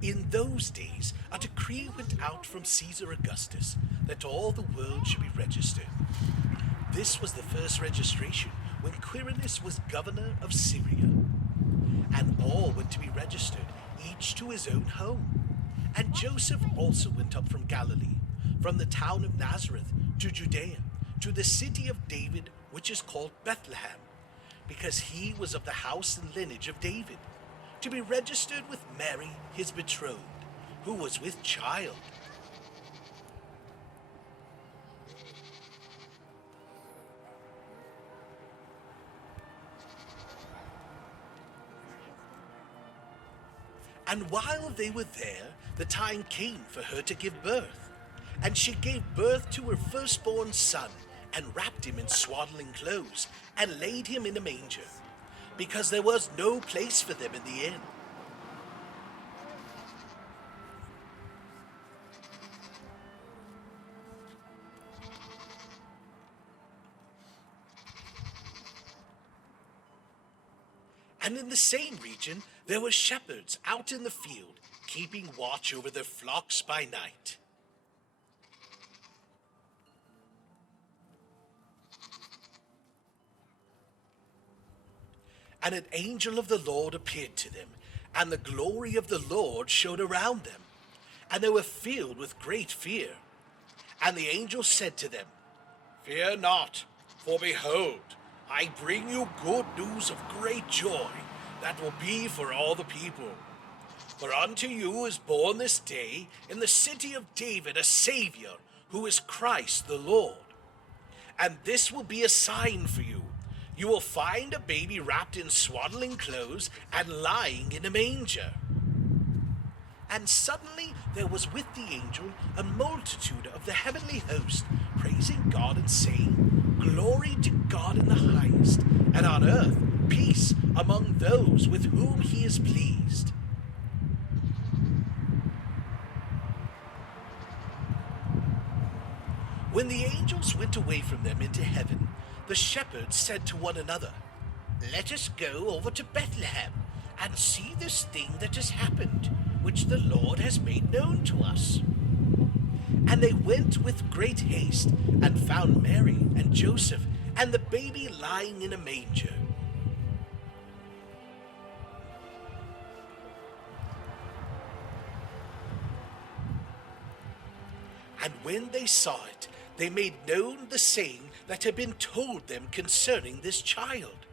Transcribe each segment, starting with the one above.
In those days, a decree went out from Caesar Augustus that all the world should be registered. This was the first registration when Quirinius was governor of Syria. And all went to be registered, each to his own home. And Joseph also went up from Galilee, from the town of Nazareth to Judea, to the city of David, which is called Bethlehem, because he was of the house and lineage of David, to be registered with Mary, his betrothed, who was with child. And while they were there, the time came for her to give birth. And she gave birth to her firstborn son, and wrapped him in swaddling clothes, and laid him in a manger, because there was no place for them in the inn. And in the same region there were shepherds out in the field, keeping watch over their flocks by night. And an angel of the Lord appeared to them, and the glory of the Lord shone around them, and they were filled with great fear. And the angel said to them, "Fear not, for behold, I bring you good news of great joy that will be for all the people. For unto you is born this day in the city of David a Savior, who is Christ the Lord. And this will be a sign for you. You will find a baby wrapped in swaddling clothes and lying in a manger." And suddenly there was with the angel a multitude of the heavenly host, praising God and saying, "Glory to God in the highest, and on earth peace among those with whom he is pleased." When the angels went away from them into heaven, the shepherds said to one another, "Let us go over to Bethlehem and see this thing that has happened, which the Lord has made known to us." And they went with great haste and found Mary and Joseph and the baby lying in a manger. And when they saw it, they made known the saying that had been told them concerning this child.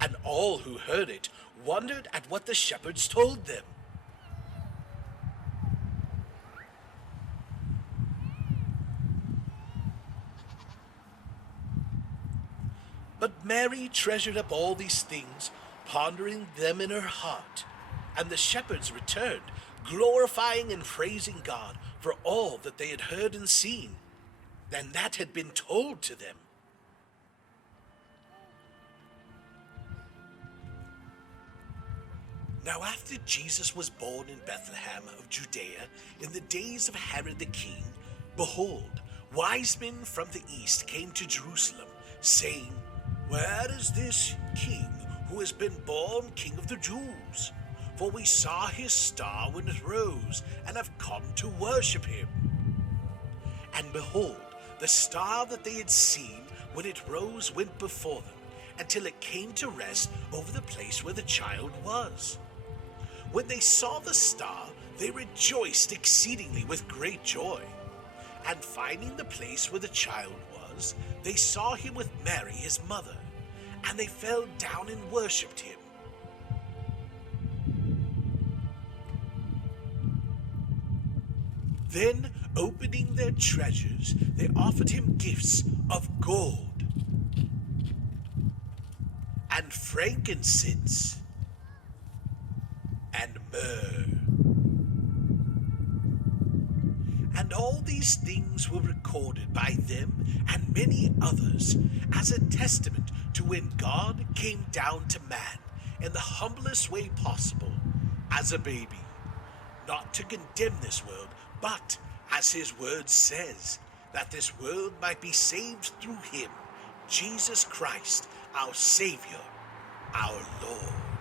And all who heard it wondered at what the shepherds told them. But Mary treasured up all these things, pondering them in her heart. And the shepherds returned, glorifying and praising God for all that they had heard and seen, and that had been told to them. Now after Jesus was born in Bethlehem of Judea, in the days of Herod the king, behold, wise men from the east came to Jerusalem, saying, "Where is this king who has been born King of the Jews? For we saw his star when it rose, and have come to worship him." And behold, the star that they had seen when it rose went before them, until it came to rest over the place where the child was. When they saw the star, they rejoiced exceedingly with great joy. And finding the place where the child was, they saw him with Mary his mother, and they fell down and worshipped him. Then, opening their treasures, they offered him gifts of gold and frankincense and myrrh. And all these things were recorded by them and many others as a testament to when God came down to man in the humblest way possible, as a baby, not to condemn this world, but, as his word says, that this world might be saved through him, Jesus Christ, our Savior, our Lord.